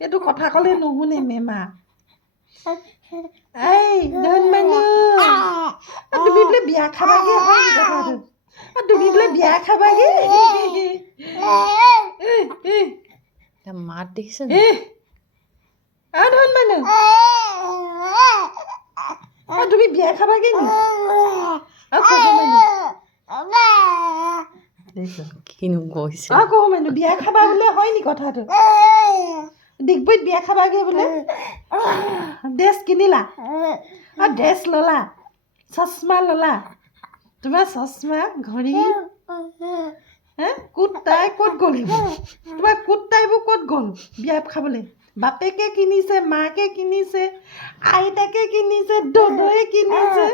এইটো কথা ক'লে নুশুনে মেমা এই ধন মানুহ তুমি বোলে বিয়া খাবাগে হয় নি কথাটো তুমি বোলে বিয়া খাবাগে মাত দেখিছে ধন মানুহ তুমি বিয়া খাবাগে নি কিনো কৈছে কওঁ মানুহ বিয়া খাবা বোলে হয় নি কথাটো ডিগবৈত বিয়া খাবাগে বোলে ড্ৰেছ কিনিলা ড্ৰেছ ল'লা চশমা ল'লা তোমাৰ চশমা ঘড়ী কোট টাই ক'ত গ'ল তোমাৰ কোট টাইবোৰ ক'ত গ'ল বিয়া খাবলৈ বাপেকে কিনিছে মাকে কিনিছে আইতাকে কিনিছে দদৈয়ে কিনিছে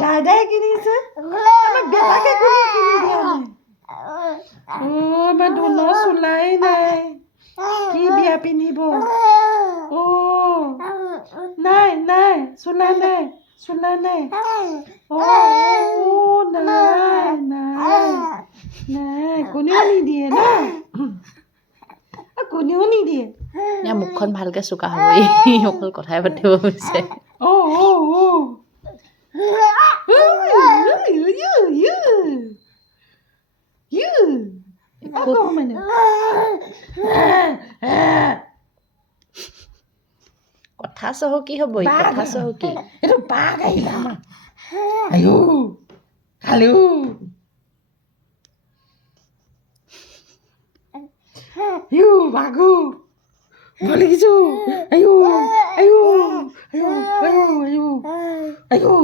দাদাই কিনিছে আমাৰ বেটাকে কোনে কিনি দিয়া নাই আমাৰ ধনৰ চোলাই নাই কি বিয়া পিন্ধিব নাই নাই চোলা নাই চোলা নাই নাই নাই নাই কোনেও নিদিয়ে ন কোনেও নিদিয়ে মুখখন ভালকে চোকা হ'ব এই অকল কথাই পাতিব বিচাৰে কথা চহকি হ'ব কথা চহকি এইটো বাঘ আহিলে আমাৰ আয়ো খালো বাঘু বলিছো আয়ো আয়ো আয়ো আয়ো আয়ো আয়ো